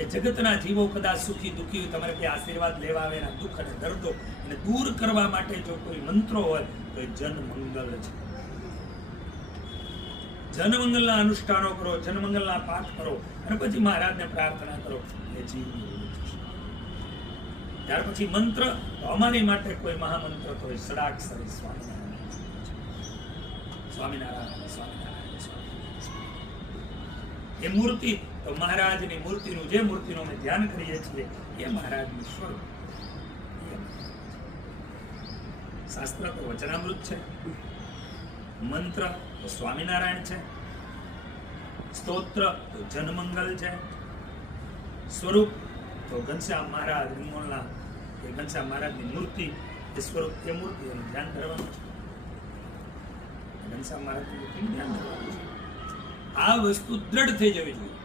કે જગતના જીવો કદાચ સુખી દુઃખી હોય, તમારે ત્યાં આશીર્વાદ લેવા આવે, એના દુઃખ અને દર્દો અને દૂર કરવા માટે જો કોઈ મંત્રો હોય તો એ જનમંગલ છે. જનમંગલના અનુષ્ઠાનો કરો, જનમંગલના પાઠ કરો અને પછી મહારાજને પ્રાર્થના કરો, એ જીવની ત્યાર પછી મંત્ર. અમારી માટે કોઈ મહામંત્ર તો ષડાક્ષરી સ્વામિનારાયણ, સ્વામિનારાયણ, સ્વામિનારાયણ, સ્વામિનારાયણ. એ મૂર્તિ તો મહારાજની મૂર્તિનું, જે મૂર્તિનું અમે ધ્યાન કરીએ છીએ એ મહારાજનું સ્વરૂપ. શાસ્ત્ર તો વચનામૃત છે, મંત્ર તો સ્વામિનારાયણ છે, સ્તોત્ર તો જનમંગલ છે, સ્વરૂપ તો ઘનશ્યામ મહારાજ નિર્મળના એ ઘનશ્યામ મહારાજની મૂર્તિ, એ સ્વરૂપ, એ મૂર્તિ એનું ધ્યાન કરવાનું છે. ઘનશ્યામ મહારાજની મૂર્તિનું ધ્યાન કરવાનું છે. આ વસ્તુ દ્રઢ થઈ જવી જોઈએ.